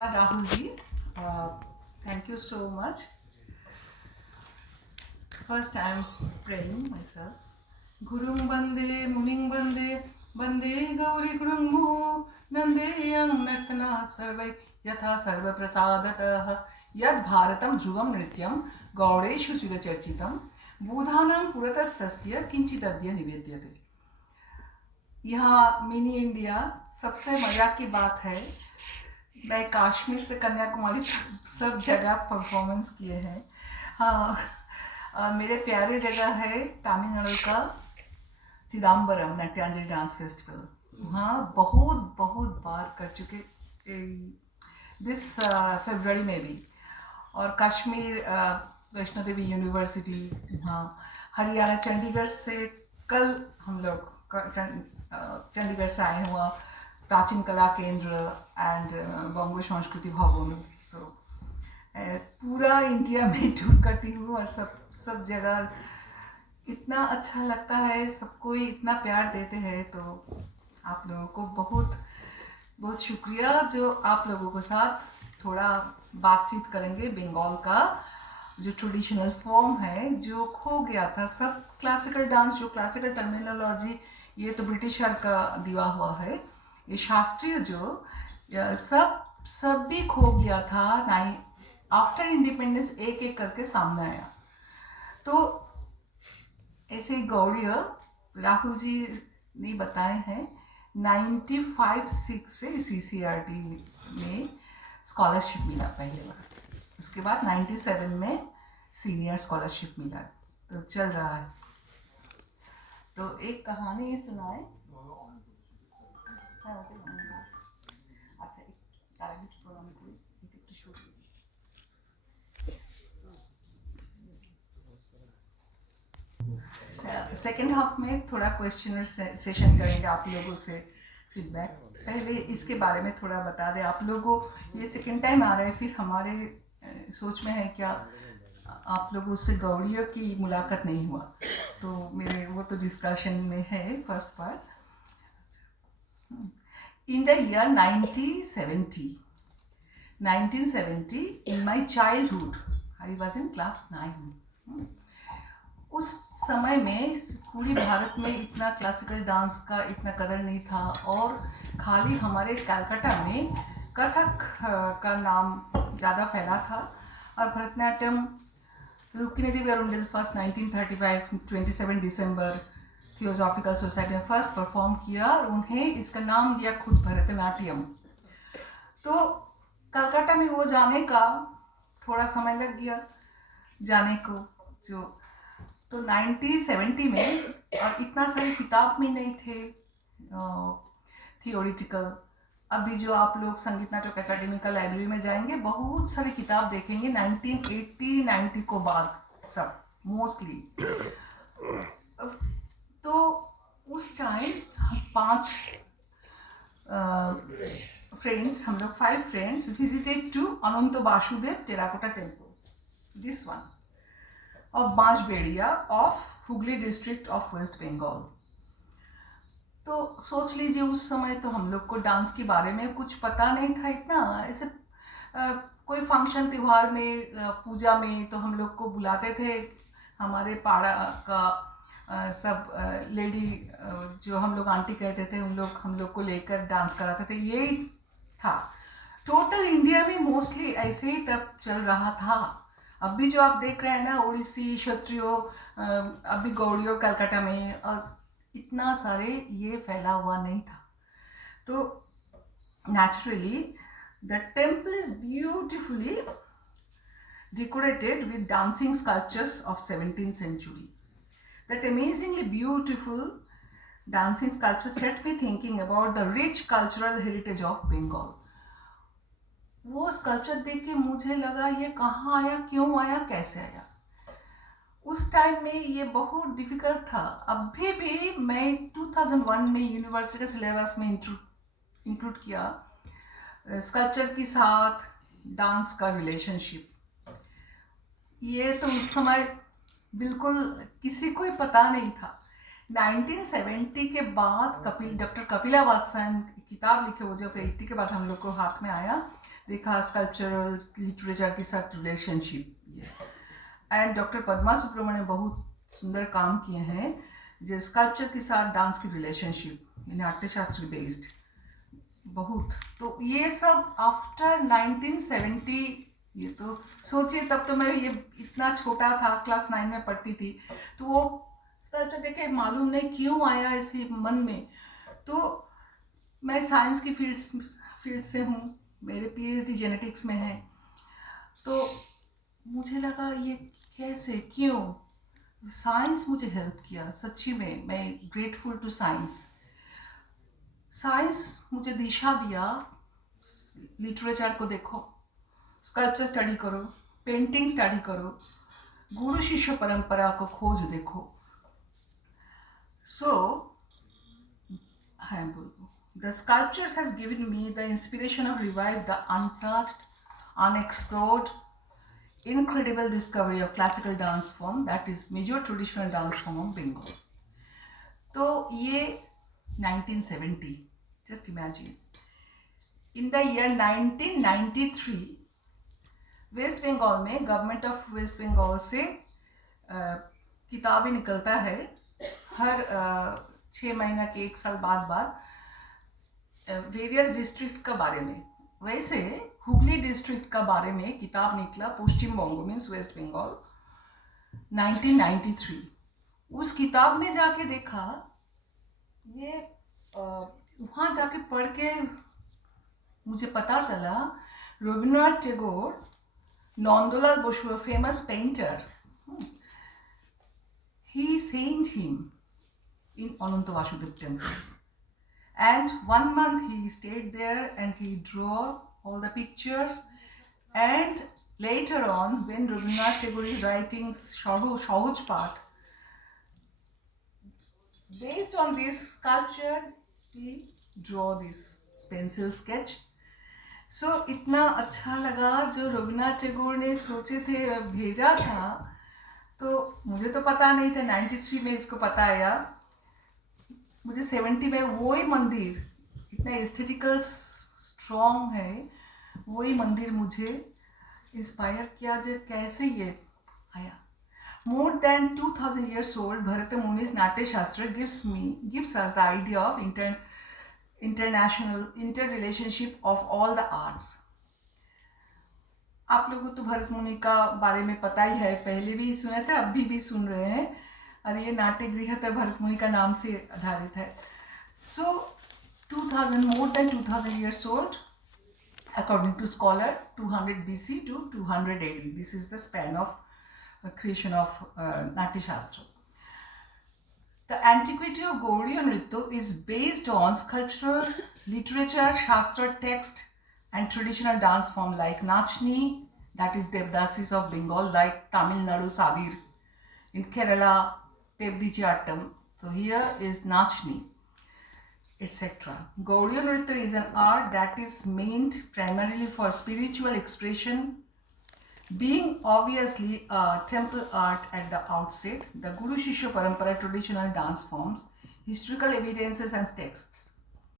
Rahul ji, thank you so much. First, I am praying myself. Gurung Bande, Muning Bande, Bande Gauri Gurung Muhu, Nande Yang Nartana Sarvai, Yatha Sarva Prasadataha, Yad Bharatam Dhruvam Nrityam, Gaudeshu Churachachitam, Budhanam Puratastasya Kinchitadya Nivedyate. यहाँ mini India सबसे मजाक की बात है, मैं कश्मीर से कन्याकुमारी सब जगह परफॉर्मेंस किए हैं। हाँ, मेरे प्यारे जगह है तमिलनाडु का चिदम्बरम नाट्यांजलि डांस फेस्टिवल, वहाँ बहुत बहुत बार कर चुके, दिस फरवरी में भी। और कश्मीर वैष्णो देवी यूनिवर्सिटी, हाँ, हरियाणा चंडीगढ़ से कल हम लोग चंडीगढ़ से आए हुआ प्राचीन कला केंद्र एंड बंगो संस्कृति भवन। सो पूरा इंडिया में टूर करती हूँ और सब जगह इतना अच्छा लगता है, सबको इतना प्यार देते हैं। तो आप लोगों को बहुत बहुत शुक्रिया जो आप लोगों के साथ थोड़ा बातचीत करेंगे। बंगाल का जो ट्रेडिशनल फॉर्म है जो खो गया था, सब क्लासिकल डांस, जो क्लासिकल टर्मिनोलॉजी ये तो ब्रिटिशर का दिया हुआ है, ये शास्त्रीय जो सब भी खो गया था। आफ्टर इंडिपेंडेंस एक एक करके सामने आया। तो ऐसे गौड़ीय राहुल जी ने बताए हैं 95-6 से CCRT में स्कॉलरशिप मिला पहले बार, उसके बाद 97 में सीनियर स्कॉलरशिप मिला। तो चल रहा है। तो एक कहानी सुनाए। আচ্ছা, তার আগে একটু প্রণাম করি, এতে একটু শুরু করি। सेकेंड हाफ में थोड़ा क्वेश्चन सेशन करेंगे आप लोगों से, फीडबैक। पहले इसके बारे में थोड़ा बता दें आप लोगों, ये सेकेंड टाइम आ रहा है, फिर हमारे सोच में है क्या आप लोगों से गौड़ियों की मुलाकात नहीं हुआ, तो मेरे वो तो डिस्कशन में है first part. In the year 1970, in my childhood, I was in class 9. उस समय में पूरी भारत में इतना क्लासिकल डांस का इतना कदर नहीं था, और खाली हमारे कलकत्ता में कथक का नाम ज़्यादा फैला था। और भरतनाट्यम रुक्मिणी देवी अरुंडल फर्स्ट 1935 27 दिसंबर थियोसॉफिकल सोसाइटी में फर्स्ट परफॉर्म किया, और उन्हें इसका नाम दिया खुद भरतनाट्यम। तो कलकत्ता में वो जाने का थोड़ा समय लग गया जाने को, जो तो 1970 में, और इतना सारे किताब में नहीं थे थियोरिटिकल। अभी जो आप लोग संगीत नाटक एकेडमी का लाइब्रेरी में जाएंगे, बहुत सारे किताब देखेंगे 1980-90 को बाद सब मोस्टली। तो उस टाइम 5 फ्रेंड्स, हम लोग 5 friends visited to Anant Vasudev terracotta temple, this one of Bansberia of Hooghly district of West Bengal. तो सोच लीजिए उस समय तो हम लोग को डांस के बारे में कुछ पता नहीं था इतना। ऐसे कोई फंक्शन त्यौहार में पूजा में तो हम लोग को बुलाते थे, हमारे पाड़ा का सब लेडी जो हम लोग आंटी कहते थे, हम लोग को लेकर डांस कराते थे, यही था। टोटल इंडिया में मोस्टली ऐसे ही तब चल रहा था। अभी जो आप देख रहे हैं ना, ओडिसी क्षत्रियो, अभी गौड़ियों कलकत्ता में, और इतना सारे ये फैला हुआ नहीं था। तो naturally the temple is beautifully decorated with dancing sculptures of 17th century. That amazingly beautiful dancing sculpture set me thinking about the rich cultural heritage of Bengal. वो स्कल्पचर देख के मुझे लगा ये कहाँ आया, क्यों आया, कैसे आया। उस टाइम में ये बहुत डिफिकल्ट था। अभी भी मैं 2001 में यूनिवर्सिटी के सिलेबस में इंक्लूड किया स्कल्पचर के साथ डांस का रिलेशनशिप। ये तो उस समय बिल्कुल किसी को ही पता नहीं था। 1970 के बाद डॉक्टर कपिला वात्स्यायन किताब लिखे, वो जब 80 के बाद हम लोग को हाथ में आया, देखा स्कल्पचरल लिटरेचर के साथ relationship. And doctor Padma Subrahmanyam बहुत सुंदर काम किए हैं जो स्कल्पचर के साथ डांस की रिलेशनशिप, नाट्यशास्त्र बेस्ड बहुत। तो ये सब आफ्टर 1970, ये तो सोचिए तब तो मैं ये इतना छोटा था, क्लास 9 में पढ़ती थी, तो वो स्कल्पचर देखे मालूम नहीं क्यों आया इसी मन में। तो मैं साइंस की फील्ड से हूँ, मेरे पीएचडी जेनेटिक्स में है, तो मुझे लगा ये कैसे क्यों, साइंस मुझे हेल्प किया सच्ची में, मैं ग्रेटफुल टू साइंस। साइंस मुझे दिशा दिया, लिटरेचर को देखो, स्कल्पचर स्टडी करो, पेंटिंग स्टडी करो, गुरु शिष्य परंपरा को खोज देखो। सो हाँ बोलो, the sculptures has given me the inspiration of revive the untouched, unexplored, incredible discovery of classical dance form, that is major traditional dance form of Bengal. तो ये 1970, just imagine. In the year 1993 West Bengal में government of West Bengal से किताबें निकलता है हर 6 महीना के 1 साल बाद वेरियस डिस्ट्रिक्ट का बारे में। वैसे हुगली डिस्ट्रिक्ट का बारे में किताब निकला, पश्चिम बंग मीन्स वेस्ट बंगाल, 1993। उस किताब में जाके देखा, ये वहाँ जाके पढ़ के मुझे पता चला Rabindranath Tagore, Nandalal Bosu, a famous painter, he sent him in Ananta Vasudev temple. And 1 month he stayed there and he drew all the pictures. And later on, when Rabindranath Tagore is writing Sahaj Path, based on this sculpture, he drew this pencil sketch. सो इतना अच्छा लगा जो रविन्द्रनाथ टैगोर ने सोचे थे, भेजा था, तो मुझे तो पता नहीं था, 93 में इसको पता आया। मुझे 70 में वही मंदिर इतना एस्थेटिकल स्ट्रॉन्ग है, वही मंदिर मुझे इंस्पायर किया जो कैसे ये आया। More than 2000 years old, Bharata Muni's Natya Shastra gives us the idea of interrelationship of all the arts. आप लोगों को तो भरत मुनि का बारे में पता ही है, पहले भी सुना था, अभी भी सुन रहे हैं, और ये नाट्य गृह तो भरत मुनि का नाम से आधारित है। सो 2000, more than 2000 years old, according to scholar, 200 BC to 200 AD. This is the span of creation of Natya Shastra. The antiquity of Gaudiya Nritya is based on sculptural literature, Shastra text, and traditional dance form like Nachni, that is Devdasis of Bengal, like Tamil Nadu Sadir, in Kerala Tevdichiyattam. So here is Nachni, etc. Gaudiya Nritya is an art that is meant primarily for spiritual expression. Being obviously a temple art at the outset, the Guru Shishya Parampara traditional dance forms, historical evidences and texts